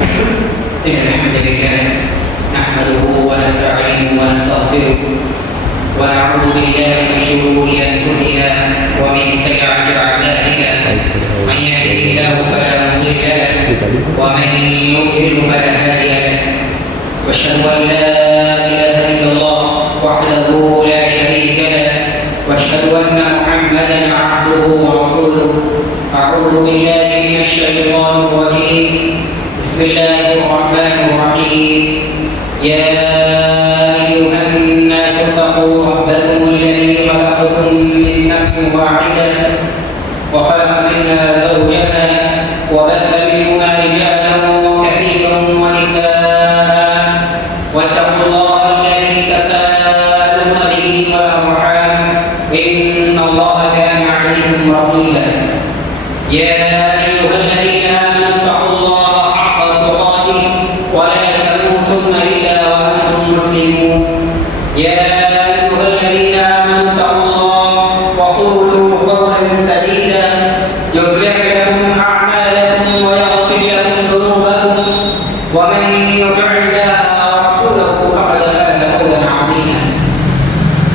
إن الحمد لله نحمده ونستعينه ونستغفره ونعوذ بالله من شرور أنفسنا ومن سيئات أعمالنا من يهده الله فلا مضل له ومن يضلل فلا هادي له وأشهد أن لا إله إلا الله وحده لا شريك له وأشهد أن محمدا عبده ورسوله أعوذ بالله من الشيطان الرجيم بسم الله الرحمن الرحيم يا أيها الناس اتقوا ربكم الذي خلقكم من نفس واحدة وخلق منها زوجها وبث منهما رجالا كثيرا ونساء واتقوا الله الذي تساءلون به والأرحام إن الله كان عليكم رقيبا يا أيها الذين آمنوا اتقوا الله حق تقاته ولا تموتن إلا وأنتم مسلمون يا أيها الذين آمنوا اتقوا الله وقولوا قولا سديدا يصلح لكم أعمالكم ويغفر لكم ذنوبكم ومن يطع الله ورسوله فقد فاز فوزا عظيما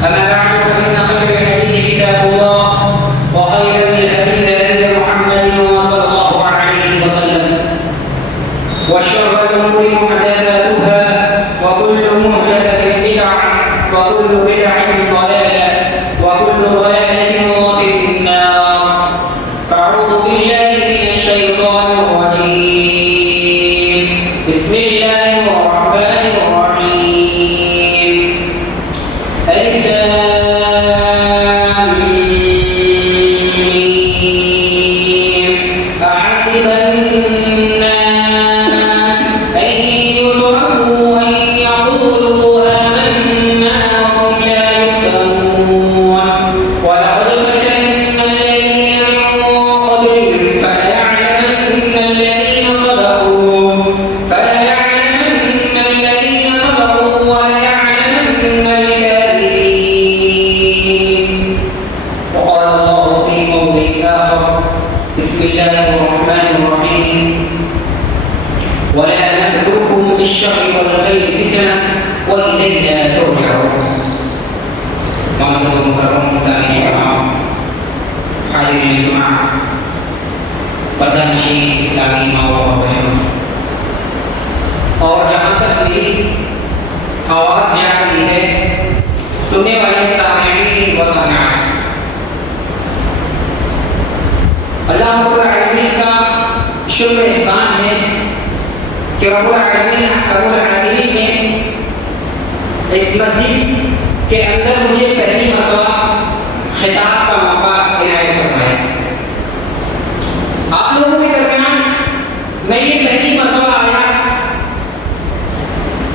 أما بعد فإن خير الحديث كتاب الله وخير الهدي هدي محمد صلى الله عليه وسلم وشر الأمور محدثاتها وكل محدثة بدعة وكل بدعة ضلالة وكل ضلالة في النار فأعوذ بالله من الشيطان الرجيم بسم الله الرحمن الرحيم ألف لام ميم أحسب الناس أن يتركوا أن يقولوا آمنا وهم لا يفتنون ولقد فتنا الذين من قبلهم فليعلمن الذين صدقوا وليعلمن الكاذبين وقال الله في موضع آخر بسم الله الرحمن الرحيم ولا نبلوكم بالشر والخير فتنة وإلينا ترجعون معزز المكرم سامعين الكرام حاضرين الجمعة پردہ-نشین اسلامی ماں و بہنوں اور جہاں تک میری آواز جا رہی ہے سننے والے سامعین و سامعات اللہ رب العالمین کا شکر احسان ہے کہ رب العالمین نے اس مسجد کے اندر مجھے پہلی مرتبہ خطاب کا موقع عنایت فرمایا. آپ لوگوں کے درمیان میں یہ پہلی مرتبہ آیا.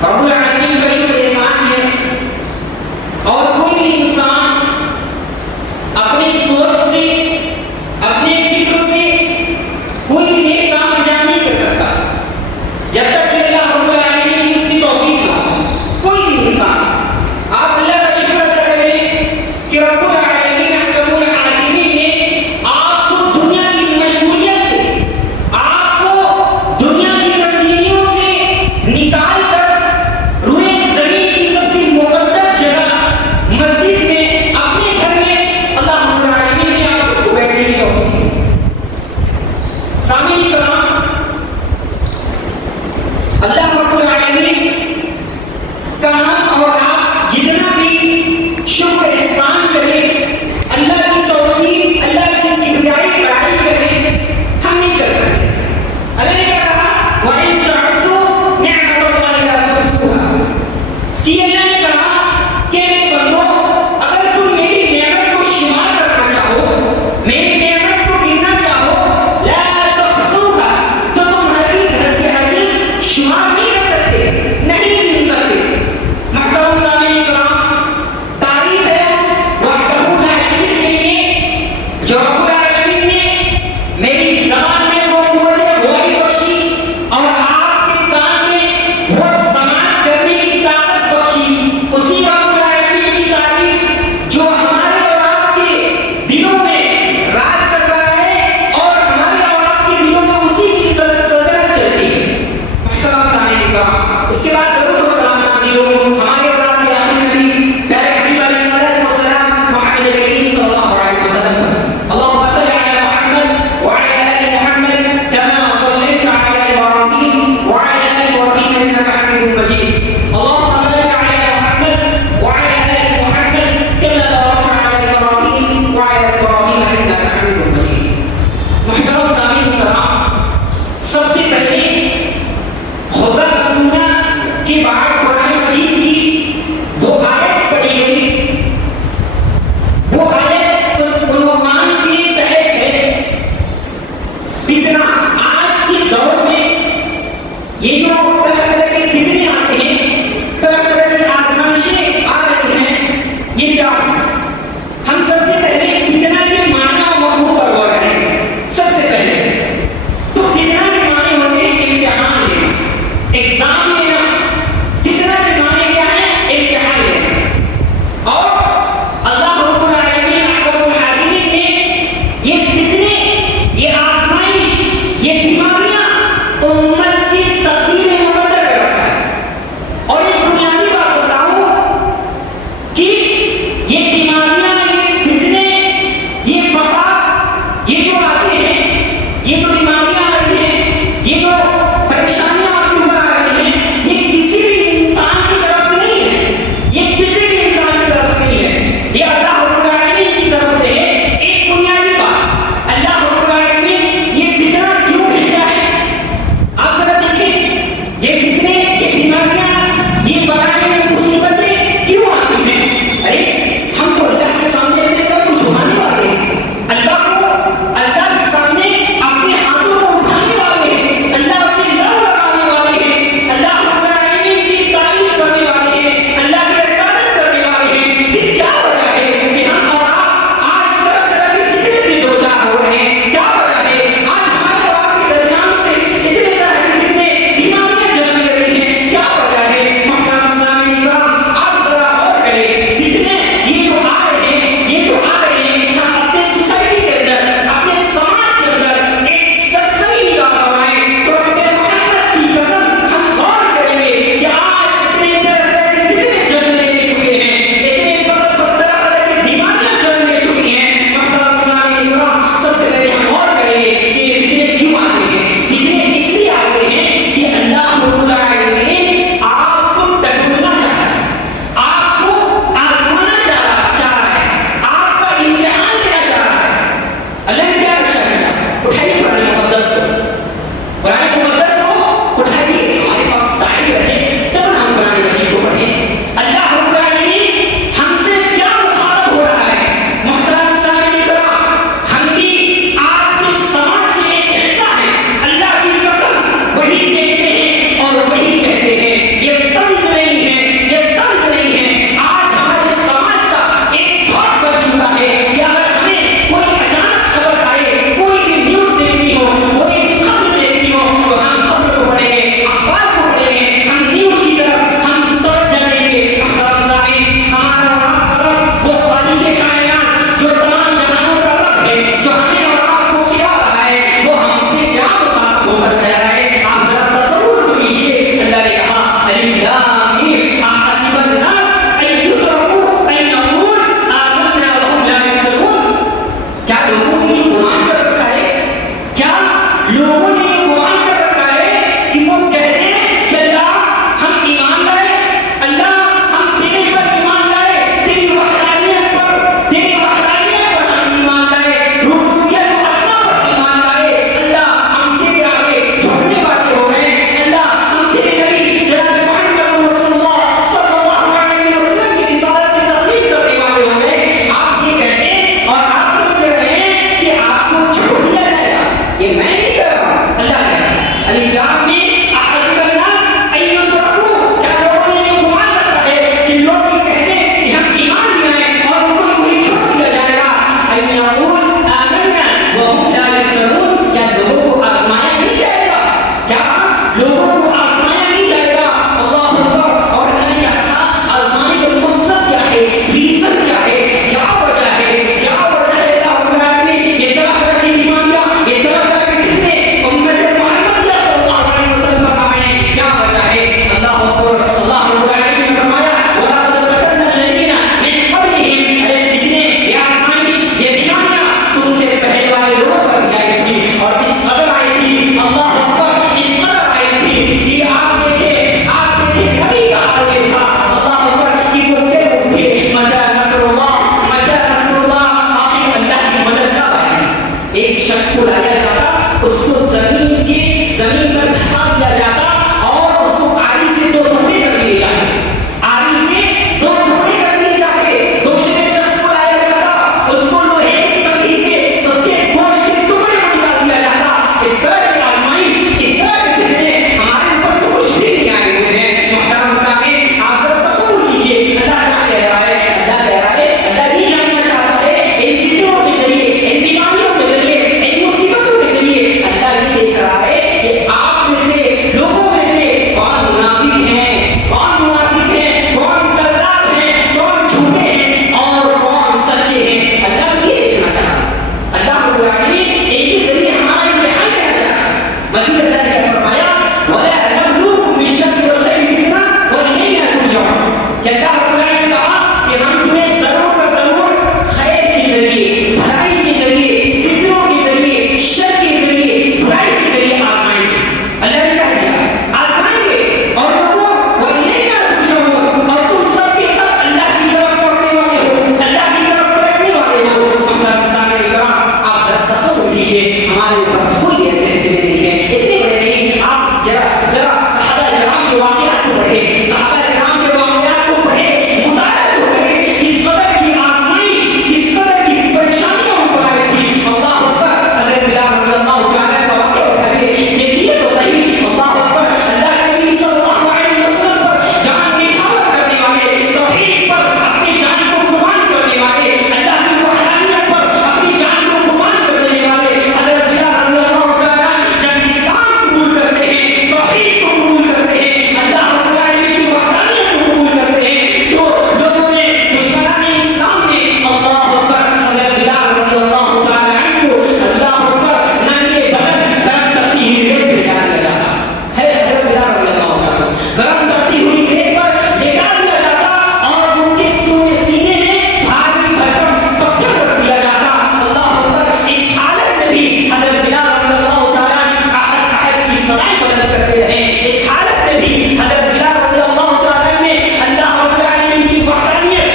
رب العالمین کا شکر احسان ہے اور کوئی بھی انسان اپنی سوچ سے اپنے فکر سے کوئی بھی نیک کام انجام نہیں کر سکتا جب تک کہ اللہ رب العالمین کی اس کی توفیق نہ ہو. کوئی بھی انسان آپ اللہ کا شکر ادا کریں کہ رب العالمین نے آپ کو دنیا کی مشغولیت سے آپ کو دنیا کی تنظیموں سے نکال کر سب سے پہلے خدا رسولہ کے بعد قرآن مجید کی وہ آیت پڑھی گئی، وہ آیت اس عنوان کے تحت ہے فتنہ۔ آج کے دور میں یہ جو طرح طرح کے فتنے آتے ہیں، طرح طرح کی آزمائشیں آ رہی ہیں، یہ کیا ہے؟ ہم سب سے پہلے فتنہ کے معنی اور مفہوم پر غور کریں۔ سب سے پہلے تو فتنہ کے معنی ہوتے ہیں امتحان لینا، ایگزام لینا۔ فتنہ کے معنی کیا ہے؟ امتحان لینا۔ اور اللہ رب العالمین احکم الحاکمین نے یہ فتنے، یہ آزمائش، یہ بیماریاں امت کی تقدیر میں مقدر کر رکھا ہے۔ اور ایک بنیادی بات بتاؤں کہ یہ بیماریاں، یہ فتنے، یہ فساد، یہ جو آتے ہیں، یہ جو بیماریاں آ رہی ہیں، یہ جو پریشانیاں آپ کے اوپر آ رہی ہیں، یہ کسی بھی انسان کی طرف سے نہیں ہے، یہ کسی بھی انسان کی طرف سے نہیں ہے، یہ اللہ رب العالمین کی طرف سے ہے۔ ایک بنیادی بات، اللہ رب العالمین یہ فتنہ کیوں بھیجا ہے؟ آپ ذرا دیکھیں مدد کرتے رہے. اس حالت میں بھی حضرت بلال رضی اللہ تعالیٰ نے اللہ رب العالمین کی وحدانیت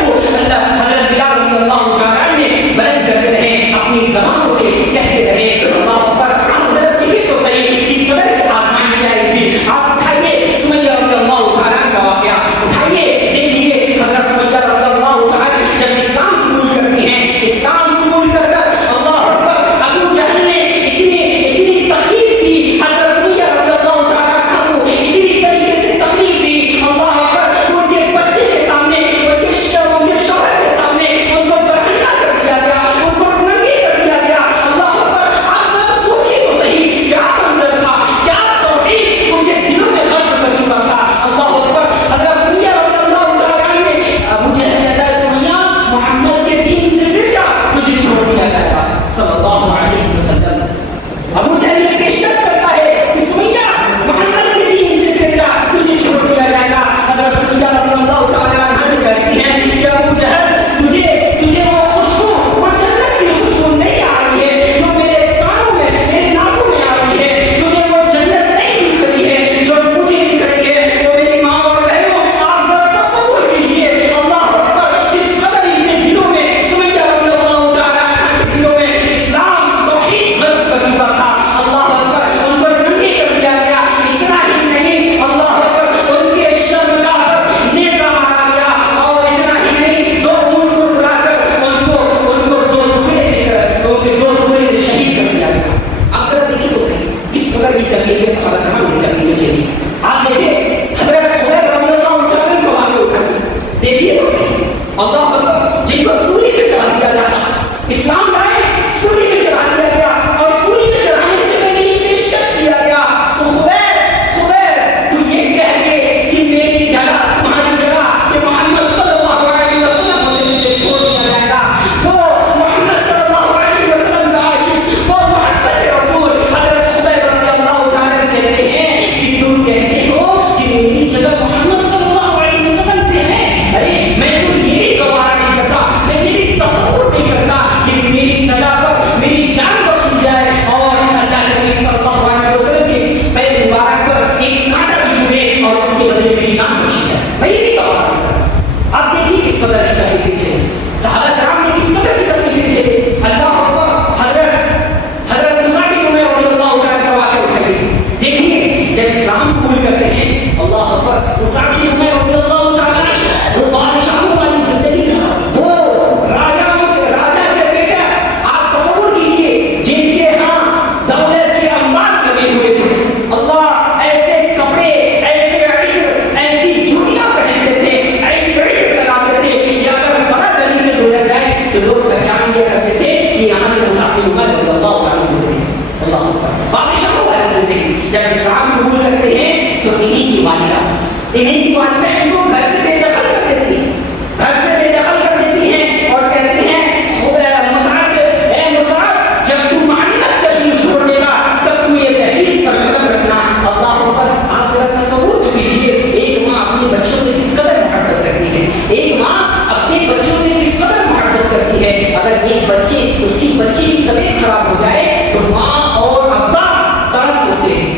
کو حضرت بلال رضی اللہ تعالیٰ نے بلند کرتے رہے, اپنی زبانوں سے کہتے رہے. اللہ اکبر. حضرت دیکھیے تو صحیح کس قدر کی آزمائش آئی تھی. آپ اٹھائیے سمیہ رضی اللہ تعالیٰ کا واقعہ اٹھائیے, دیکھیے حضرت سمیہ رضی اللہ تعالیٰ جب اسلام قبول کرتی ہیں, اسلام قبول کر کر اللہ اکبر ابو جہل نے اتنی تکلیف دی حضرت سمیہ رضی اللہ تعالیٰ کو, اتنی طریقے سے تکلیف دی. اللہ اکبر ان کے بچے کے سامنے, ان کے شوہر کے سامنے ان کو برہنہ کر دیا گیا, ان کو ننگے کر دیا گیا. اللہ اکبر. آپ ذرا سوچیے تو صحیح کیا منظر تھا, کیا توحید ان کے دلوں میں غلط کر چکا تھا. اللہ اکبر. حضرت سمیہ رضی اللہ تعالیٰ نے ابو جہل کہتا ہے سمیہ محمد کے دین سے پھر جا, تجھے چھوڑ دیا جائے گا صلی اللہ علیہ وسلم. ابو جہل نے پیشکش کرتا ہے کہ سمیہ محمد کے دین سے پھر جا, تجھے چھوڑ دیا جائے گا. حضرت سمیہ رضی اللہ تعالیٰ عنہ کہتی ہیں کہ ابو جہل تجھے وہ خوشبو, وہ جنت کی خوشبو نہیں آ رہی ہے جو میرے کانوں میں, میرے ناکوں میں آ رہی ہے. تجھے وہ جنت نہیں دکھ رہی ہے جو مجھے دکھ رہی ہے. تو میری ماں اور بہنوں, آپ ذرا تصور کیجیے اللہ اکبر کس قدر ان کے دلوں میں, سمیہ رضی اللہ تعالیٰ کے دلوں میں اسلام توحید غلط کر چکا تھا. اللہ اکبر. ان کو ننگے کر دیا گیا. اتنا ہی نہیں, اللہ اکبر ان کے شرمگاہ پر نیزہ مارا گیا. اور اتنا ہی نہیں, دو اونٹ کو بلا کر ان کو دو ٹکڑے سے شہید کر دیا گیا. آپ ذرا دیکھیے تو صحیح کس قدر کی تکلیفیں صحابہ کرام نے تکلیفیں جھیلی. آپ دیکھیے حضرت خبیب رضی اللہ تعالیٰ کو آگے اٹھاتے, دیکھیے تو صحیح اللہ اکبر جن کو سولی پہ چڑھا دیا جاتا, اسلام لائے سولی پہ چڑھا دیا گیا, اور سولی پہ چڑھانے سے پہلے یہ پیشکش کیا گیا تو خبیب تو یہ کہہ دے کہ میری جگہ, تمہاری جگہ یہ محمد صلی اللہ علیہ وسلم مجھے چھوڑ دیا جائے گا. وہ محمد صلی اللہ علیہ وسلم کا عاشق, وہ محبت رسول حضرت خبیب رضی اللہ تعالیٰ کہتے ہیں کہ تم کہتے ہو کہ میری جگہ محمد صلی اللہ علیہ وسلم پہ ہے. ارے میں تو یہ بھی گوارا نہیں کرتا, میں یہ بھی تصور نہیں کرتا کہ میری جگہ پر میری جان بخشی جائے اور اللہ کے نبی صلی اللہ علیہ وسلم کے پیر مبارک پر ایک کانٹا بھی چبھے اور اس کے بدلے میری جان بخشی جائے. میں یہ بھی گوارا نہیں کرتا. آپ دیکھیے کس قدر کی تکلیفیں جھیلی صحابہ کرام نے, کس قدر کی تکلیفیں جھیلی. اللہ اکبر. حضرت مصعب بن عمیر رضی اللہ تعالیٰ کا واقعہ اٹھائیے, دیکھیے جب اسلام قبول کرتے ہیں اللہ اکبر, مصعب بن عمیر رضی اللہ تعالیٰ وہ بادشاہوں والی زندگی, وہ راجا کے بیٹا. آپ تصور کیجیے جن کے ہاں دولت کے انبار لگے ہوئے تھے, اللہ ایسے کپڑے, ایسے عطر, ایسی جوتیاں پہنتے تھے, ایسی عطر لگاتے تھے کہ اگر غلط گلی سے گزر جائے تو لوگ پہچان لیا کرتے تھے کہ یہاں سے مصعب بن عمیر رضی اللہ تعالیٰ گزرے. اللہ اکبر. بادشاہوں والی زندگی. جب اسلام قبول کرتے ہیں تو انہیں کی والدہ ان کو گھر سے بے دخل کر دیتی ہیں, گھر سے بے دخل کر دیتی ہیں اور کہتی ہیں مصعب, اے مصعب جب تو محمد کا دین چھوڑ دے گا تب تو یہ دہلیز پر قدم رکھنا. اللہ اکبر. آپ ذرا تصور تو کیجیے ایک ماں اپنے بچوں سے کس قدر محبت کرتی ہے, ایک ماں اپنے بچوں سے کس قدر محبت کرتی ہے. اگر ایک بچے, اس کی بچی کی طبیعت خراب ہو جائے تو ماں اور ابا تڑپ اٹھتے ہیں,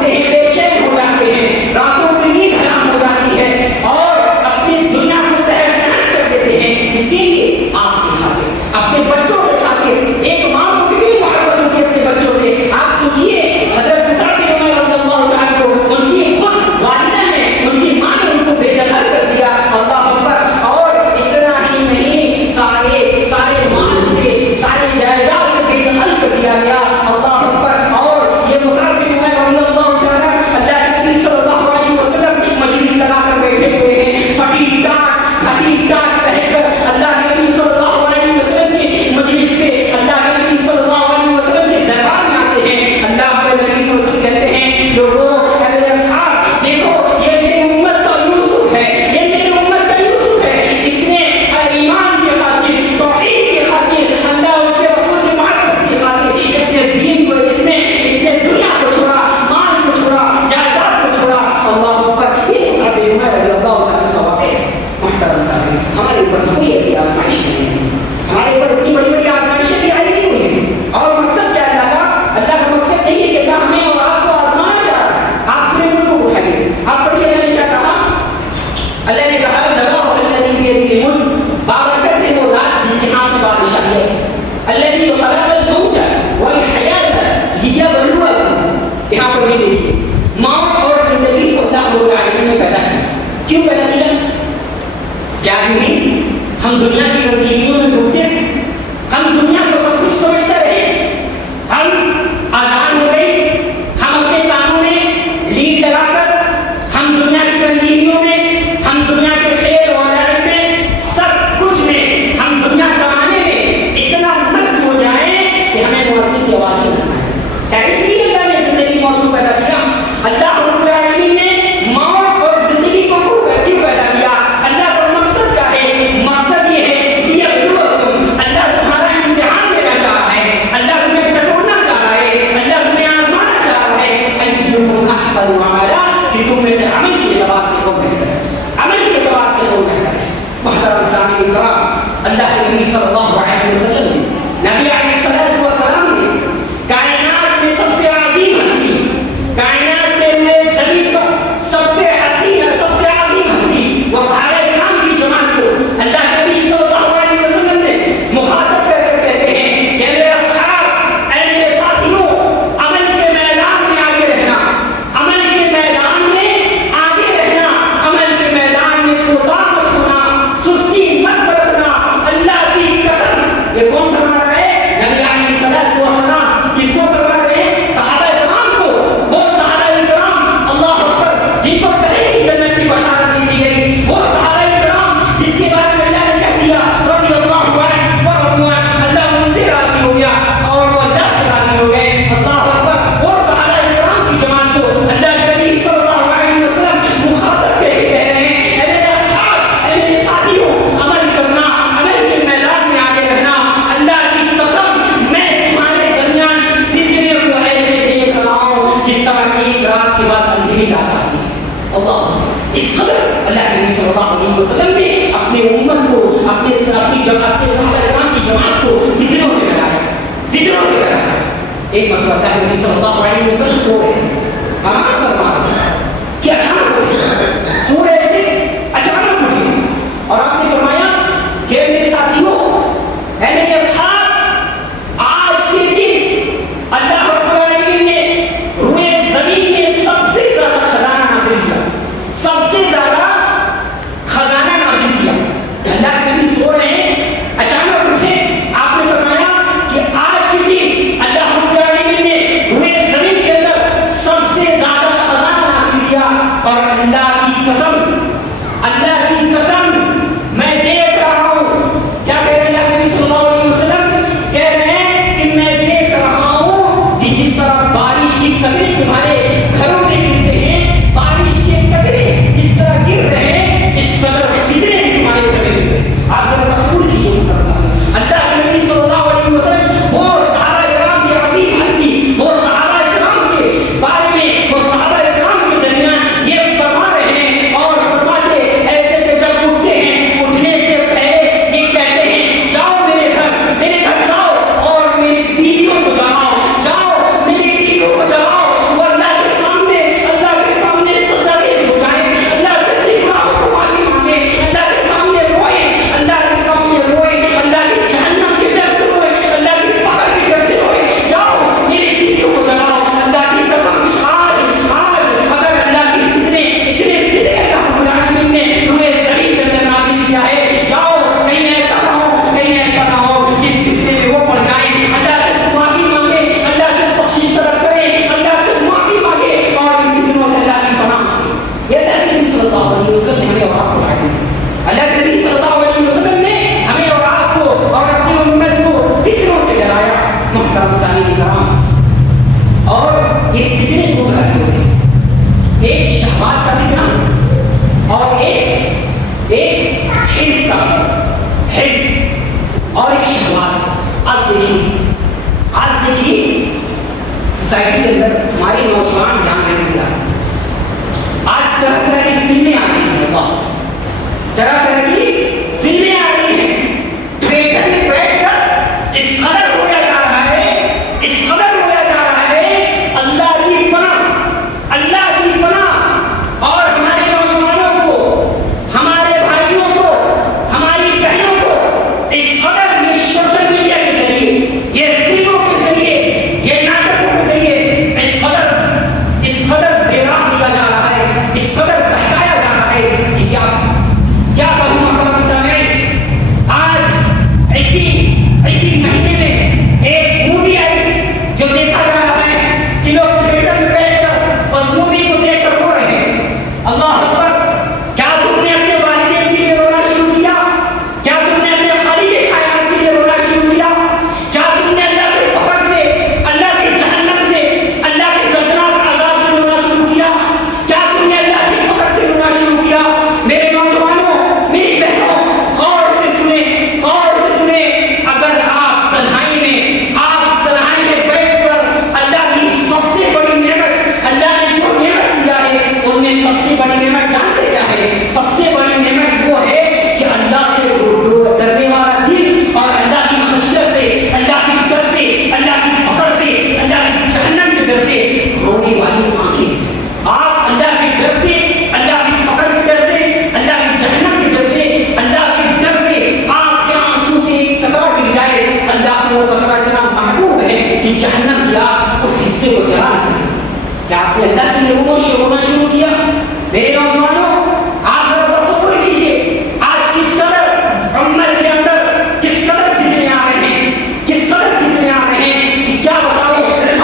بے چین ہو جاتے ہیں, راتوں کی نیند حرام ہو جاتی ہے اور اپنی دنیا کو تہس نہس کر دیتے ہیں. اس کے لیے آپ کی خاطر, اپنے بچوں کے خاطر. ایک ماں کو کتنی محبت ہوتی ہے اپنے بچوں سے. آپ سوچیے حضرت مصعب بن عمیر رضی اللہ تعالیٰ کو ان کی خود والدہ نے, ان کی ماں نے ان کو بے دخل کر دیا. اللہ اکبر. اور اتنا ہی نہیں, سارے مال سے, سارے جائیداد سے بے دخل کر دیا گیا. اللہ اکبر. اور یہ مصعب بن عمیر رضی اللہ تعالیٰ اللہ کے نبی صلی اللہ علیہ وسلم کی مجلس لگا کر بیٹھے ہوئے ہیں, پھٹی ڈانٹ کہہ کر اللہ کے نبی صلی اللہ علیہ وسلم کی مجلس پہ اللہ کے نبی صلی اللہ علیہ وسلم کے دربار میں آتے ہیں. اللہ کے نبی صلی اللہ علیہ وسلم کہتے ہیں لوگوں, اے اصحاب دیکھو یہ میری امت کا یوسف ہے, یہ میری امت کا یوسف ہے. اس نے ایمان کی خاطر, توحید کی خاطر, اللہ اس کے رسول کی محبت کی خاطر اس نے دین کو, اس نے دنیا کو چھوڑا, مال کو چھوڑا, جائیداد کو چھوڑا. اللہ اکبر. یہ مصعب بن عمیر رضی اللہ تعالیٰ کا واقعہ ہے. محترم صاحب, ہمارے اوپر کوئی ایسی آزمائش نہیں ہے, ہمارے اوپر اتنی بڑی آزمائشیں بھی آئی نہیں ہوئی ہیں. اور مقصد کیا ہے اللہ کا؟ اللہ کا مقصد یہاں پر یہ دیکھیے موت اور زندگی کو اللہ رب العالمین نے پیدا کیا. کیوں پیدا کیا؟ کیا نہیں ہم دنیا کی رنگینیوں میں ڈوبتے رہے, ہم دنیا کو سب کچھ سمجھتے رہے, ہم آزاد ہو گئے, ہم اپنے کاموں میں لیڈ لگا کر ہم دنیا کی رنگینیوں میں, ہم دنیا کے کھیل اور لڑائی میں, سب کچھ میں ہم دنیا کمانے میں اتنا مست ہو جائیں کہ ہمیں مؤذن کی آواز نہ سنائے. کیا اس لیے اللہ نے زندگی موت کو پیدا کیا؟ اللہ رب العالمین نے موت اور زندگی کو کیوں پیدا کیا؟ اللہ کا مقصد کیا ہے؟ مقصد یہ ہے لیبلوکم, اللہ تمہارا امتحان لینا چاہ رہا ہے, اللہ تمہیں ٹٹولنا چاہ رہا ہے, اللہ تمہیں آزمانا چاہ رہا ہے. ایکم احسن عملا, کہ تم میں سے عمل کے اعتبار سے کون بہتر ہے, عمل کے اعتبار سے کون بہتر ہے. محترم سامعین کرام, اللہ کے نبی صلی اللہ علیہ وسلم نے, نبی علیہ الصلوۃ والسلام نے کائنات میں سب سے عظیم ہستی, کائنات میں ہوئے زمین پر سب سے حسین, سب سے عظیم ہستی وہ صحابہ کرام کی جماعت کو اللہ کے نبی صلی اللہ علیہ وسلم نے مخاطب کر کر کہتے ہیں کہ میرے اصحاب, اے میرے ساتھیوں, عمل کے میدان میں آگے رہنا, عمل کے میدان میں آگے رہنا, عمل کے میدان میں کوتا مت ہونا, سستی مت برتنا. اللہ کی قسم, یہ کون فرما رہا ہے؟ نبی علیہ الصلوۃ والسلام. کس کو فرما رہے ہیں؟ صحابہ کرام کو. وہ صحابہ کرام, اللہ اکبر, جن کو پہلے ہی جنت کی بشارت دے دی گئی, وہ صحابہ کرام جس کے بارے میں اللہ نے کہہ دیا رضی اللہ عنہ ورضوا عنہ, اللہ ان سے راضی ہو گیا اور وہ اللہ سے راضی ہو گئے. اللہ اکبر, وہ صحابہ کرام کی جماعت کو اللہ کے نبی صلی اللہ علیہ وسلم مخاطب کر کے کہہ رہے ہیں, اے میرے اصحاب, اے میرے ساتھیوں, عمل کرنا, عمل کے میدان میں آگے رہنا. اللہ کی قسم, میں تمہارے درمیان فتنے کو ایسے دیکھ رہا ہوں جس طرح ایک رات کے بعد اندھیری رات آتی ہے. اللہ, اس قدر اللہ کے نبی صلی اللہ علیہ وسلم نے اپنے امت کو, اپنے صحابہ کرام کی جماعت کو فتنوں سے ڈرایا, فتنوں سے ڈرایا. ایک مرتبہ اللہ کے نبی صلی اللہ علیہ وسلم سو رہے تھے, آرام فرما رہے تھے کہ اچانک اٹھے, سو رہے تھے, اچانک اٹھے اور آپ نے فرمایا کہ میرے ساتھیوں, اے میرے اصحاب, آج کے دن اللہ رب العالمین نے روئے زمین میں سب سے زیادہ خزانہ نازل کیا, سب سے زیادہ خزانہ نازل کیا. اللہ کے نبی سو رہے ہیں, اچانک اٹھے, آپ نے فرمایا کہ آج کے دن اللہ رب العالمین نے روئے زمین کے اندر سب سے زیادہ خزانہ نازل کیا. اور اللہ کی قسم, اللہ کی قسم, میں دیکھ رہا ہوں. کیا کہہ رہے ہیں اللہ کے نبی صلی اللہ علیہ وسلم؟ کہہ رہے ہیں کہ میں دیکھ رہا ہوں کہ جس طرح بارش کی قطرے تمہارے گھروں میں گرتے ہیں, بارش کے قطرے جس طرح گر رہے ہیں, اس قدر فتنے بھی تمہارے گھر میں گر رہے ہیں. آپ ذرا تصور کیجیے محترم صاحب, اللہ کے نبی صلی اللہ علیہ وسلم وہ صحابہ کرام کے عظیم ہستی, وہ صحابہ کرام کے بارے میں, وہ صحابہ کرام کے درمیان یہ فرما رہے ہیں اور فرماتے ایسے کہ جب اٹھتے ہیں, اٹھنے سے پہلے یہ کہتے ہیں جاؤ میرے گھر جاؤ اور میری بیویوں کو جلاؤ, جاؤ میری بیویوں کو جلاؤ, وہ اللہ کے سامنے سجدہ ہو جائیں, اللہ سے اپنے گناہوں کو معافی مانگے, اللہ کے سامنے روئے, اللہ کے سامنے روئے, اللہ کی جہنم کے ڈر سے روئے, اللہ کی پکڑ کے ڈر سے روئے, جاؤ میری بیویوں کو جلاؤ. اللہ کی قسم, آج اگر اللہ کی فتنے, اتنے فتنے اللہ رب العالمین نے روئے زمین کے اندر نازل کیا ہے, جاؤ کہیں ایسا نہ ہو, کہیں ایسا نہ ہو کہ اس فتنے میں وہ پڑ جائیں. اللہ سے معافی مانگے, اللہ سے بخشش طلب کرے, اللہ سے معافی مانگے اور ان فتنوں سے اللہ کی پناہ مانگے. یہ اللہ کے نبی صلی اللہ علیہ وسلم نے ہمیں اور آپ کو بتایا. اللہ کے نبی صلی اللہ علیہ وسلم نے ہمیں اور آپ کو اور اپنی امت کو فتنوں سے ڈرایا. محترم سامعین کرام, اور یہ فتنے دو طرح کے ہوتے ہیں, ایک شہوات کا فتنہ اور ایک حرص کا فتنہ, حرص اور ایک شہوات. آج دیکھیے سوسائٹی کے اندر ہمارے نوجوان جان نہیں ملا, آج طرح طرح کی فلمیں آ رہی ہیں, طرح طرح کی فلمیں آ رہی ہیں, تھیٹر میں بیٹھ کر اس قدر رویا جا رہا ہے, اس قدر رویا جا رہا ہے. اللہ کی پناہ, اللہ کی پناہ. اور ہمارے نوجوانوں کو, ہمارے بھائیوں کو, ہماری بہنوں کو اس قدر یہ سوشل میڈیا کے ذریعے, یہ فلموں کے ذریعے, یہ ناٹکوں کے ذریعے اس قدر کیا آپ نے اللہ کے لوگوں کو شروع کیا؟ میرے نوجوانوں آپ ذرا تصور کیجیے آج کس قدر امت کے اندر کس قدر فتنے آ رہے ہیں، کس قدر فتنے آ رہے ہیں کہ کیا بتاؤ۔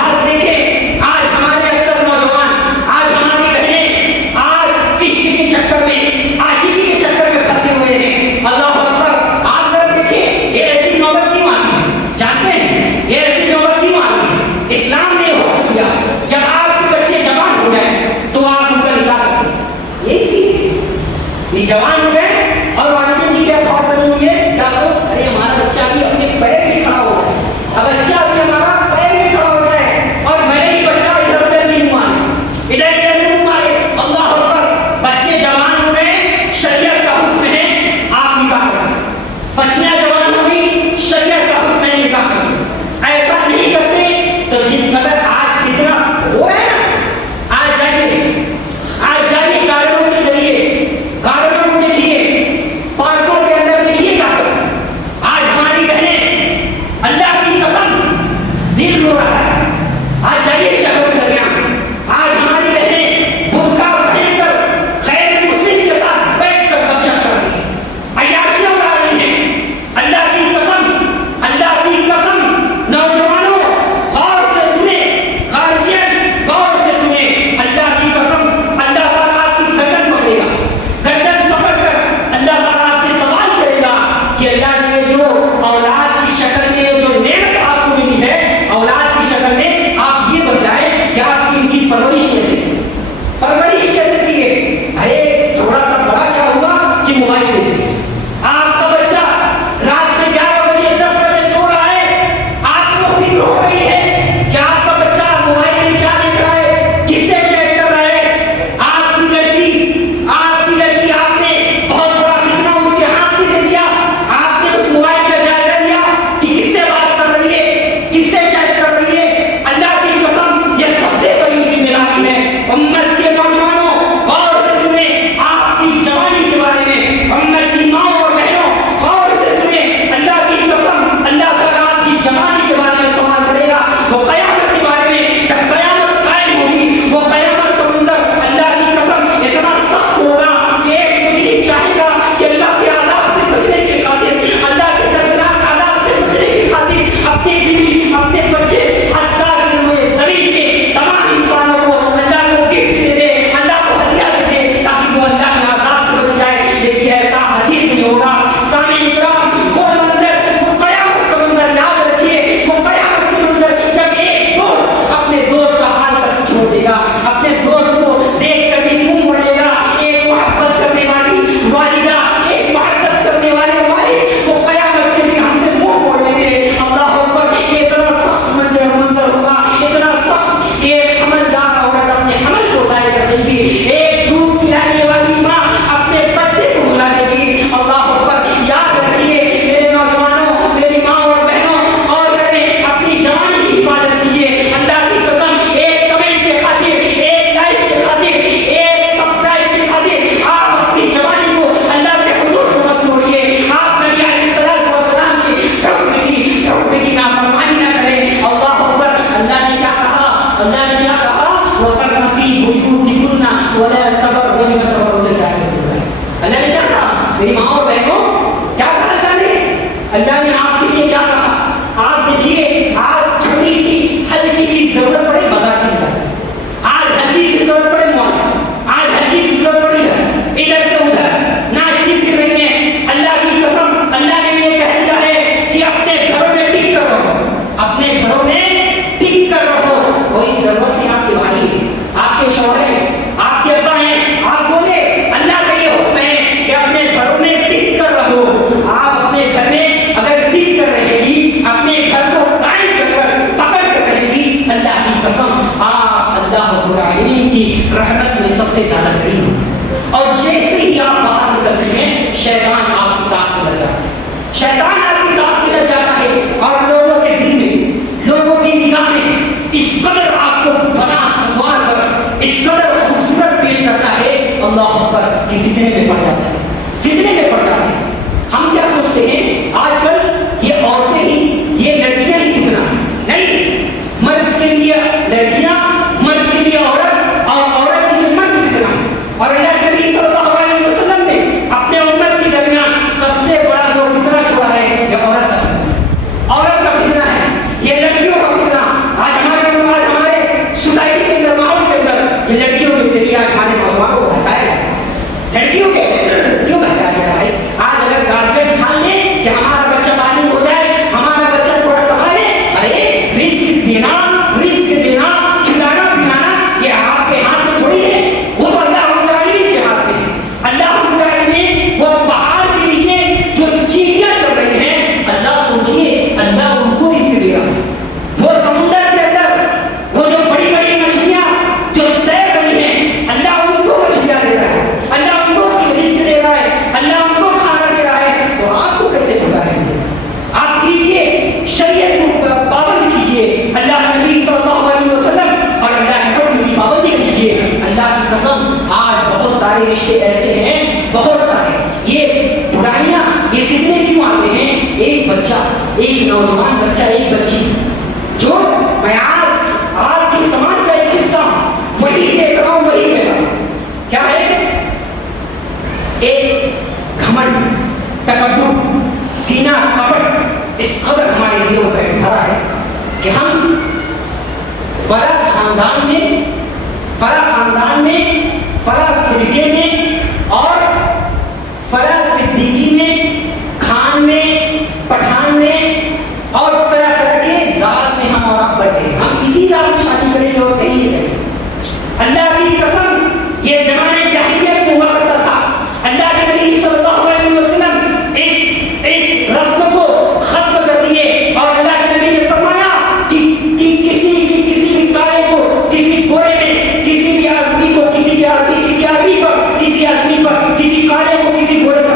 آج دیکھیں آج ہمارے اکثر نوجوان، آج ہماری بہنیں آج عشق کے چکر میں، عاشقی کے چکر میں پھنسے ہوئے ہیں۔ اللہ اکبر، آپ ذرا دیکھیں یہ ایسی نوبت کیوں آتی ہے؟ جانتے ہیں یہ ایسی نوبت کیوں آتی ہے؟ اسلام نے حکم دیا جب آپ کے بچے جوان ہو جائیں تو آپ ان کا نکاح کرتے ہیں۔ یہ اس لیے یہ جوان ہو گئے اور والدین کی کیا تھاٹ بنی ہوئی ہے، کیا سوچ، ارے ہمارا بچہ بھی اپنے پیر پہ کھڑا ہو جائے، اب بچہ بھی ہمارا پیر پہ کھڑا ہو جائے اور میں ہی بچہ ادھر ادھر نہیں مارے، ادھر ادھر نہیں مارے۔ اللہ اکبر، بچے جوان ہو گئے، شریعت کا حکم ہے آپ نکاح کریں۔ بچیاں جوان ہو گئی، شریعت کا حکم ہے نکاح کریں۔ ایسا نہیں کرتے تو جس قدر آج کتنا ہو رہا ہے نا، آج جائیے گارڈنوں کے ذریعے، گارڈنوں کو دیکھیے، پارکوں کے اندر دیکھیے گارڈن، آج ہماری بہنیں اللہ کی قسم دل رو رہا ہے۔ آج جائیے شہروں کے درمیان، آج ہماری بہنیں برقع پہن کر غیر مسلم کے ساتھ بیٹھ کر گپ شپ کر رہی ہیں، عیاشیاں اڑا رہی ہیں۔ اللہ کی قسم، اللہ کی قسم، نوجوانوں غور سے سنیں، گارجین غور سے سنیں، اللہ کی قسم اللہ تعالیٰ آپ کی گردن پکڑے گا، گردن پکڑ کر اللہ تعالیٰ آپ سے سوال کرے گا کہ اللہ نے جو اولاد کی شکل میں جو نعمت آپ کو ملی ہے، اولاد کی شکل میں آپ یہ بتلائیں کہ آپ کی ان کی پرورش کیسے کی، پرورش کیسے کی ہے؟ ارے تھوڑا سا بڑا کیا ہوا کہ موبائل دے دیں۔ آپ کا بچہ رات میں 11 بجے 10 بجے سو رہا ہے، آپ کو فکر ہو رہی ہے کہ آپ کا بچہ موبائل میں کیا دیکھ رہا ہے، کس سے چیٹ کر رہا ہے۔ آپ کی لڑکی آپ نے بہت بڑا فتنہ اس کے ہاتھ میں دے دیا، آپ نے اس موبائل کا جائزہ لیا کہ کس سے بات کر رہی ہے، کس سے چیٹ کر رہی ہے۔ اللہ کی قسم یہ سب سے بڑی ذمہ داری ہے۔ امت کے نوجوانوں غور سے سنیں آپ کی جوانی کے بارے میں، امت کی ماں اور بہنوں غور سے سنیں، اللہ کی قسم اللہ تعالیٰ آپ کی جوانی کے بارے میں سوال کرے گا۔ وہ قیامت کے بارے میں، جب قیامت قائم ہوگی، وہ قیامت کا منظر اللہ کی قسم اتنا سخت ہوگا کہ ایک مجرم چاہے گا کہ اللہ کے عذاب سے بچنے کی خاطر، اللہ کے دردناک عذاب سے بچنے کی خاطر اپنی بیوی، اپنے بچے، حتیٰ کہ ہوئے زمین کے تمام انسانوں کو اللہ کو گفٹ دے دے، اللہ کو ہدیہ دے دے تاکہ وہ اللہ کے عذاب سے بچ جائے۔ لیکن ایسا ہرگز نہیں ہوگا۔ سامعین کرام، وہ منظر، وہ قیامت کا منظر یاد رکھیے، وہ قیامت کا منظر جب ایک دوست اپنے دوست کا حال تک چھوڑ دے گا، اپنے دوست کو دیکھ کر بھی منہ موڑ لے گا۔ ایک محبت کرنے والی والدہ، ایک محبت کرنے والے والد وہ قیامت کے دن ہم سے منہ موڑ لیں گے۔ اللہ اکبر، یہ اتنا سخت منظر ہوگا، اتنا سخت کہ ایک حملدار عورت اپنے حمل کو ضائع کر دے گی، ایک دودھ پلانے والی ماں اپنے بچے کو بلا دے گی۔ اللہ اکبر، یاد رکھیے میرے نوجوانوں، میری ماں اور بہنوں، غور کریں، اپنی جوانی کی حفاظت کیجیے۔ اللہ کی قسم ایک کمنٹ کے خاطر، ایک لائک کے خاطر، ایک سبسکرائب کے خاطر آپ اپنی جوانی کو، اللہ کے حدود کو مت توڑیے۔ آپ نبی علیہ الصلوۃ والسلام کے حکم کی نافرمانی نہ کریں۔ اللہ اکبر، اللہ نے کیا کہا؟ اللہ نے کیا کہا؟ وَقَرْنَ فِي بُيُوتِكُنَّ وَلَا تَبَرَّجْنَ تَبَرُّجَ الْجَاهِلِيَّةِ الْأُولَىٰ۔ اللہ نے کیا کہا؟ میری ماں اور بہنوں، کیا کہا اللہ نے آپ کے لیے کیا کہا؟ آپ دیکھیے آج تھوڑی سی ہلکی سی ضرورت پڑے بازار چل جائے، آج ہلکی سی ضرورت پڑے مال، آج ہلکی سی ضرورت پڑی ادھر سے ادھر ناشتی پھر رہی ہیں۔ اللہ کی قسم اللہ نے یہ کہہ دیا ہے کہ اپنے گھروں میں ٹک کر رہو، اپنے گھروں میں ٹک کر رہو۔ کوئی ضرورت نہیں آپ کے بھائی، آپ کے شوہر ہیں، آپ کے ابا ہیں، آپ بولے اللہ کا یہ حکم ہے کہ اپنے گھروں میں ٹک کر رہو۔ آپ اپنے گھر میں اگر ٹک کر رہے گی، اپنے گھر کو قائم کر پکڑ کر رہے گی، اللہ کی قسم آپ اللہ رب العالمین کی رحمت میں سب سے زیادہ قریب ہوں۔ اور جیسے ہی آپ باہر نکلتے ہیں، شیطان آپ کی طاقت میں لگ جاتا ہے، شیطان آپ کی طاقت میں لگ جاتا ہے اور لوگوں کے دل میں، لوگوں کی نگاہ میں اس قدر آپ کو بنا سنوار کر، اس قدر خوبصورت پیش کرتا ہے، اللہ اکبر، کہ فتنے میں پڑ جاتا ہے، فتنے میں پڑ جاتے ہیں۔ ہم کیا سوچتے ہیں آج کل یہ عورتیں ہی، یہ لڑکیاں ہی فتنہ نہیں، مرد کے لیے لڑکیاں، مرد کے لیے عورت سارے رشتے ایسے ہیں بہت سارے. یہ برائیاں یہ فتنے کیوں آتے ہیں؟ ایک بچہ، ایک نوجوان بچہ، ایک بچی جو میں آج کی سماج کا ایک حصہ وہی دیکھ رہا ہوں، وہی کہہ رہا ہوں. کیا ہے؟ ایک گھمنڈ، تکبر، کینہ، کپٹ اس قدر ہمارے دلوں پہ بھرا ہے کہ ہم فلاں خاندان میں، فلاں فرقے میں اور فلاں صدیقی میں، خان میں، پٹھان میں اور طرح طرح کے ذات میں ہم اور آپ بڑھے. ہم اسی ذات میں شادی کریں گے اور کہیں نہیں کریں گے. اللہ کی قسم یہ زمانے جاہلیت میں ہوا کرتا تھا. اللہ کے نبی صلی اللہ علیہ وسلم اس رسم کو ختم کر دیے اور اللہ کے نبی نے فرمایا کہ کسی بھی کالے کو کسی گورے میں، کسی بھی آدمی کو کسی عربی پر، کسی آدمی پر، کسی کالے کو کسی گورے پر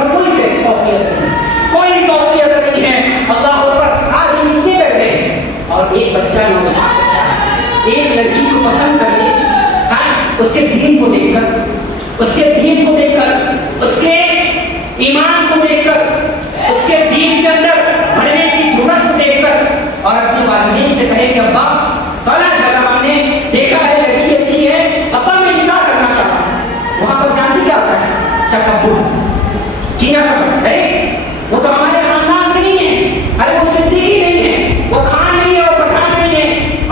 کوئی فوقیت نہیں ہے. اللہ اکبر. آج ہم اسے بیٹھے ہیں اور ایک بچہ، نوجوان بچہ ایک لڑکی کو پسند کر لے، اس کے دین کو دیکھ کر، اس کے ایمان کو دیکھ کر، اس کے دین کے اندر بڑھنے کی جرأت کو دیکھ کر اور اپنے والدین سے کہے کہ ابا فلاں جگہ ہم نے دیکھا ہے لڑکی اچھی ہے، ابا میں نکاح کرنا چاہتا ہوں. وہاں پر جانتی کیا ہوتا ہے؟ تکبر، کینہ، کپٹ. ارے وہ تو ہمارے خاندان سے نہیں ہے، ارے وہ صدیقی نہیں ہے، وہ خان نہیں ہے، وہ پٹھان نہیں ہے.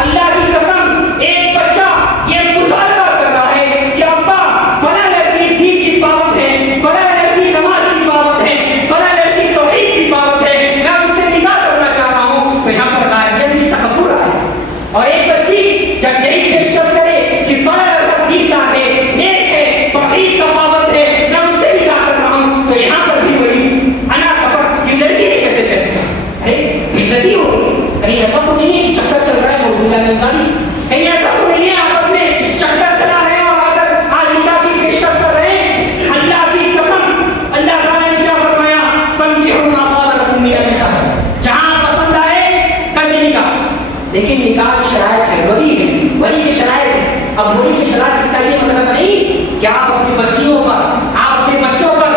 اللہ کی قسم ایک بچہ یہ مطالبہ کر رہا ہے کہ ابا فلاں لڑکی دین کی پابند ہے، فلاں لڑکی نماز کی پابند ہے، فلاں لڑکی توحید کی پابند ہے، میں اس سے نکاح کرنا چاہ رہا ہوں. تو یہاں پر راجی تکبر آئے. اور ایک بچی جب یہی پیشکش کرے کہ فلاں لڑکا دیندار ہے، نیک ہے، توحید کا پابند ہے، میں اس سے نکاح کر رہا ہوں، تو یہاں پر بھی وہی انا کپٹ کی لڑکی نے کیسے کرے گا؟ ارے بےعزتی ہو گئی. کہیں ایسا تو نہیں ہے کہ چکر چل رہا ہے موضوع کا، کہیں ایسا تو نہیں ہے آپس میں چکر چلا رہے ہیں اور آ کر آج نکاح کی پیشکش کر رہے ہیں. اللہ کی قسم اللہ تعالیٰ نے کیا فرمایا؟ فانکحوا ما طاب لکم من النساء. جہاں پسند آئے کر دیں نکاح. لیکن نکاح کی شرائط ہے، ولی کی شرائط ہے. اب ولی کی شرائط اس کا یہ مطلب نہیں کہ آپ اپنی بچیوں پر، آپ اپنے بچوں پر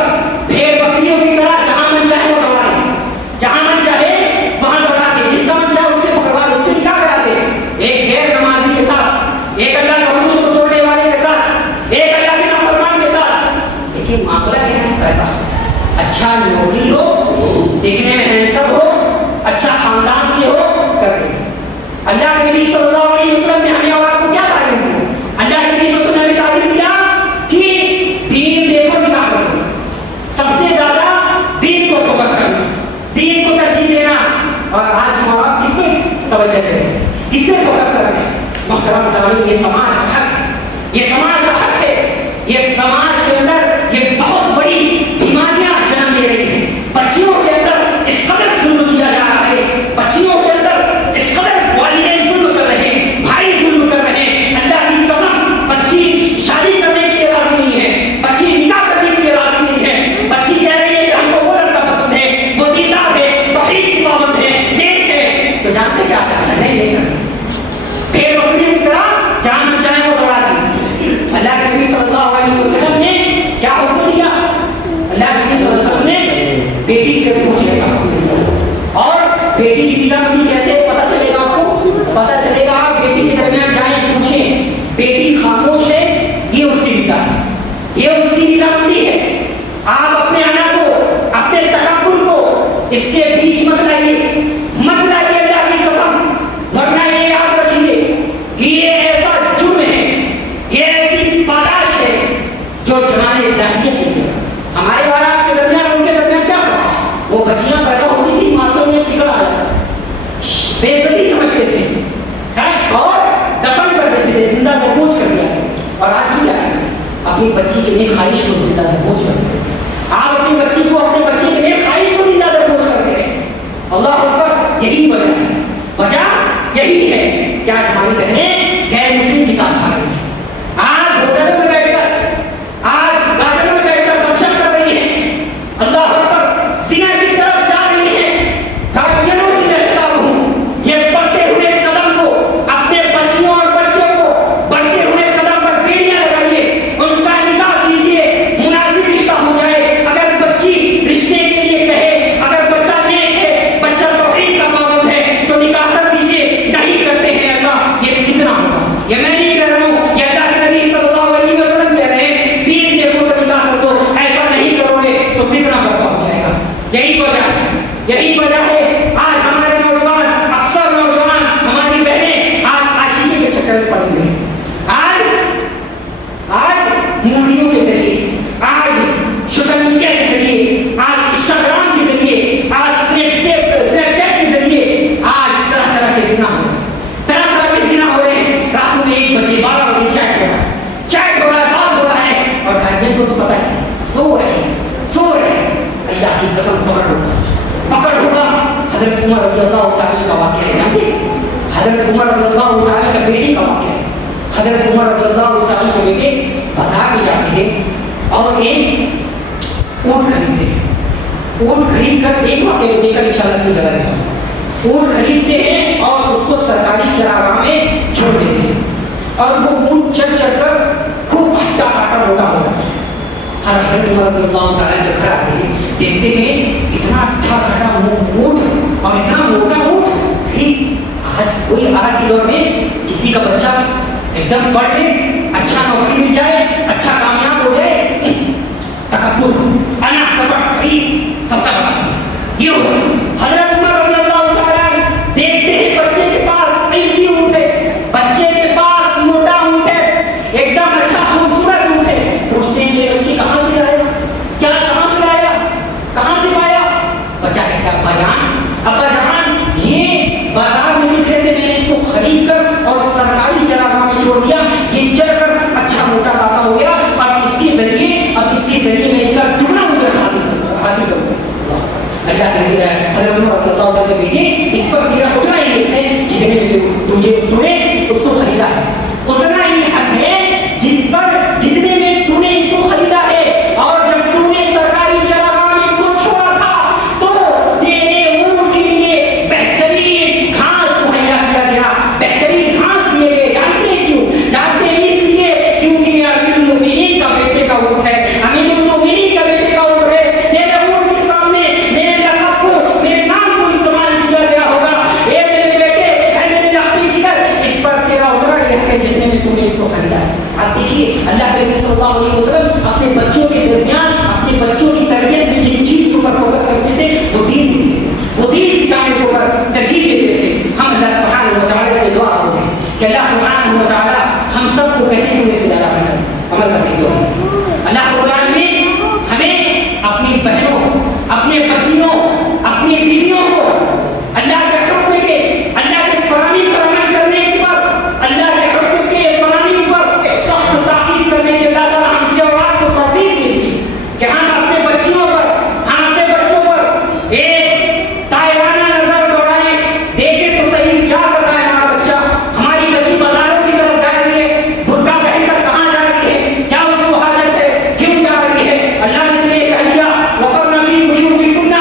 بھیڑ بکریوں کی طرح جہاں من چاہے وہ دوڑا دیں، جہاں من چاہے وہاں دوڑا دیں، جس کا من چاہے اس سے پکڑوا دیں، اس سے نکاح کرا دیں. ایک غیر نمازی کے ساتھ، ایک اللہ کے حدود کو توڑنے والے کے ساتھ، ایک اللہ کے نافرمان کے ساتھ. لیکن معاملہ کیا ہے؟ پیسہ، اچھا نوکری ہو، دیکھنے میں ہینڈسم ہو، اچھا خاندان سے ہو، کر دیں. اللہ کے نبی صلی اللہ علیہ وسلم نے ہمیں اور آپ کو کیا تعلیم دی؟ اللہ کے نبی صلی اللہ علیہ وسلم نے تعلیم دیا کہ دین دیکھو نکاح کرو. سب سے زیادہ دین کو فوکس کرنا، دین کو ترجیح دینا. اور آج ہم اور آپ کس پہ توجہ دے رہے ہیں؟ کس پہ فوکس کر رہے ہیں؟ محترم سامعین، یہ سماج کا حق ہے، یہ سماج کا حق ہے. یہ سماج کے اندر یہ بہت بڑی بیماریاں جنم لے رہی ہیں. بچیوں کے اندر اس قدر ظلم کیا جا رہا ہے، بچیوں کے اندر اس قدر والدین ظلم کر رہے ہیں، بھائی ظلم کر رہے ہیں. اللہ کی قسم بچی شادی کرنے کے لیے راضی نہیں ہے، بچی نکاح کرنے کے لیے راضی نہیں ہے. بچی کہہ رہی ہے کہ ہم کو وہ لڑکا پسند ہے، وہ دیندار ہے، توحید کی پابند ہے، نیک ہے. تو جانتے کیا کرنا ہے؟ نہیں کرنا. بھیڑ بکریوں کی طرح جہاں من چاہے وہ دوڑا دیں. اللہ کے نبی صلی اللہ علیہ وسلم نے کیا حکم دیا؟ اللہ کے نبی صلی اللہ علیہ وسلم نے بیٹی سے پوچھنے کا حکم دیا. اور بیٹی کی رضامندی کیسے پتہ چلے گا؟ آپ کو پتہ چلے گا آپ بیٹی کے درمیان جائیں، پوچھیں بیٹی خاموش ہے، یہ اس کی رضا ہے، یہ اس کی رضامندی ہے. آپ اپنے انا کو، اپنے تکبر کو اس کے بیچ مت لائیے، مت لائیے اللہ کی قسم. ورنہ یہ یاد رکھیے کہ یہ ایسا جرم ہے، یہ ایسی پاداش ہے جو زمانے جاہلیت میں کیا. ہمارے اور آپ کے درمیان، ان کے درمیان کیا تھا؟ وہ بچیاں پیدا ہوتی تھی، ماتھوں میں سکڑ آ جاتا، بے عزتی سمجھتے تھے اور دفن کر دیتے تھے، زندہ دبوچ کر دیا. اور آج ہم کیا کریں؟ اپنی بچی کے لیے خواہش کو زندہ دبوچ کر دیں. آپ اپنی بچی کو، اپنے بچے کے لیے خواہش کو زندہ دبوچ کرتے ہیں. اللہ اکبر. یہی وجہ ہے، وجہ یہی ہے کہ آج ہماری بہنیں غیر مسلم کے ساتھ کھا رہی ہیں. آج ہوٹلوں میں بیٹھ کر، آج گارڈنوں میں بیٹھ کر گپ شپ کر رہی ہیں. اللہ اکبر. زنا کی طرف جا رہی ہیں. کافروں سے میں خطاب ہوں، یہ بڑھتے ہوئے قدم کو اپنے بچیوں اور بچوں کو بڑھتے ہوئے قدم پر بیڑیاں لگائیے، ان کا نکاح کیجیے. حضرت عمر رضی اللہ تعالیٰ کا واقعہ ہے، جانتے ہیں؟ حضرت عمر رضی اللہ تعالیٰ کا بیٹے کا واقعہ ہے۔ حضرت عمر رضی اللہ تعالیٰ کے بیٹے بازار میں جاتے ہیں اور ایک اونٹ خریدتے ہیں۔ اونٹ خرید کر ایک واقعے کو دیکھ کر انشاءاللہ کی جگہ رہتا ہوں۔ اونٹ خریدتے ہیں اور اس کو سرکاری چراگاہ میں چھوڑ دیتے ہیں اور وہ اونٹ چل چل کر خوب ہٹا کاٹا موٹا ہو جاتا ہے۔ حضرت عمر رضی اللہ تعالیٰ جب گھر آتے ہیں دیکھتے ہیں اتنا اچھا کھاٹا اونٹ اور اتنا موٹا اونٹ، آج کوئی آج کے دور میں کسی کا بچہ ایک دم پڑھ لے، اچھا نوکری مل جائے، اچھا کامیاب ہو جائے، تکبر، انا کپٹ، سب سے بڑا یہ ہو۔ حضرت عمر رضی اللہ تعالیٰ دیکھتے ہیں بچے کے پاس قیمتی اونٹ ہے، بچے کے پاس موٹا اونٹ ہے، ایک دم اچھا خوبصورت اونٹ ہے، پوچھتے ہیں یہ بچے کہاں سے لایا، کیا کہاں سے لایا، کہاں سے پایا؟ بچہ کہتا ہے ابا جان یہ بازار میں نہیں تھے، میں نے اس کو خرید کر اور سرکاری چراگاہ میں چھوڑ دیا، یہ چل کر اچھا موٹا خاصا ہو گیا، اب اس کے ذریعے میں اس کا ٹکڑا مجھے حاصل کروں۔ اللہ کے حضرت عمر رضی اللہ عنہ کے بیٹے اس پر تیرا اتنا ہی حق ہے جتنے میں تو نے اس کو خریدا ہے، اتنا ہی حق ہے جس پر جتنے میں تو نے اس کو خریدا ہے، اور جب تو نے سرکاری چراگاہ میں اس کو چھوڑا تھا تو تیرے اونٹ کے لیے بہترین گھاس مہیا کیا گیا، بہترین گھاس دیے گئے۔ جانتے ہیں کیوں؟ جانتے ہیں اس لیے کیونکہ امیر المومنین کا بیٹے کا اونٹ ہے، امیر المومنین کا بیٹے کا اونٹ ہے، تیرے اونٹ کے سامنے میرے لقب کو، میرے نام کو استعمال کیا گیا ہوگا، اے میرے بیٹے، اے میرے لختی جگر، اس پر تیرا اتنا ہی حق ہے جتنے میں تم نے اس کو خریدا ہے۔ آپ دیکھیے اللہ کے نبی صلی اللہ علیہ وسلم اپنے بچوں کے درمیان اپنے بچوں کی تربیت میں جس چیز کے اوپر فوکس کرتے تھے وہ دین دیتے تھے، وہ دین سکھانے کے اوپر ترجیح دیتے تھے۔ ہم اللہ سبحانہ و تعالیٰ سے دعا کرتے ہیں کہ اللہ سبحانہ و تعالیٰ ہم سب کو کہنے سننے سے زیادہ عمل کرنے کی توفیق۔ اللہ رب العالمین ہمیں اپنی بہنوں، اپنے بچیوں، اپنی بیویوں کو اللہ کے حکم کے، اللہ کے فرامین پر عمل کرنے پر، اللہ کے حکم کے فرامین پر سخت تاکید کرنے کے اللہ تعالیٰ ہم سے اور آپ کو توفیق دے کہ ہم اپنے بچیوں پر، ہم اپنے بچوں پر ایک تائرانہ نظر دوڑائیں، دیکھیں تو صحیح کیا کر رہا ہے ہمارا بچہ، ہماری بچی بازاروں کی طرف جا رہی ہے، برقع پہن کر کہاں جا رہی ہے، کیا اس کو حاجت ہے، کیوں جا رہی ہے؟ اللہ نے تمہیں کہہ دیا وَقَرْنَ فِي بُيُوتِكُنَّ،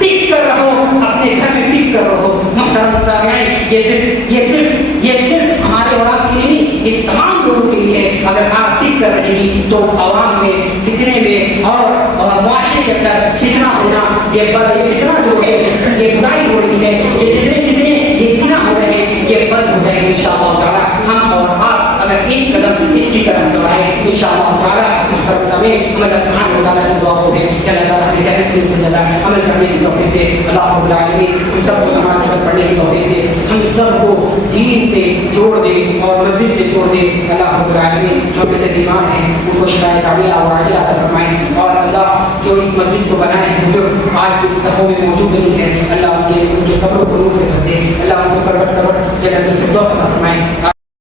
ٹک کر رہو، اپنے گھر میں ٹک کر رہو۔ محترم سامعین، یہ صرف ہمارے اور آپ کے لیے نہیں، اس تمام لوگوں کے لیے ہے۔ اگر آپ ٹک کر رہے گی تو عوام میں، فتنے میں اور معاشرے کے اندر فتنہ ہونا، یہ فتنہ جو ہے، یہ برائی ہو رہی ہے، یہ جتنے فتنے یہ زنا ہو رہے ہیں، یہ بند ہو جائیں گے انشاءاللہ تعالیٰ۔ ہم اور آپ اگر ایک قدم اس کی طرف بڑھائیں انشاءاللہ تعالیٰ، محترم سامعین، ہم اللہ سبحانہ و تعالیٰ سے دعا ہو گے کہ اللہ تعالیٰ ہمیں کہنے سننے سے زیادہ عمل کرنے کی توفیق دے۔ اللہ رب العالمین ہم سب کو نماز پڑھنے کی توفیق دے، ہم سب کو دین سے جوڑ دے اور مسجد سے جوڑ دے۔ اللہ رب العالمین جو ہم سے بیمار ہیں ان کو شفائے کاملہ اور عاجلہ عطا فرمائیں، اور اللہ جو اس مسجد کو بنائے ہیں بزرگ آج اس صفوں میں موجود نہیں ہیں، اللہ ان کے قبروں کو نور سے بھر دے، اللہ ان کو کروٹ جنت الفردوس عطا فرمائیں۔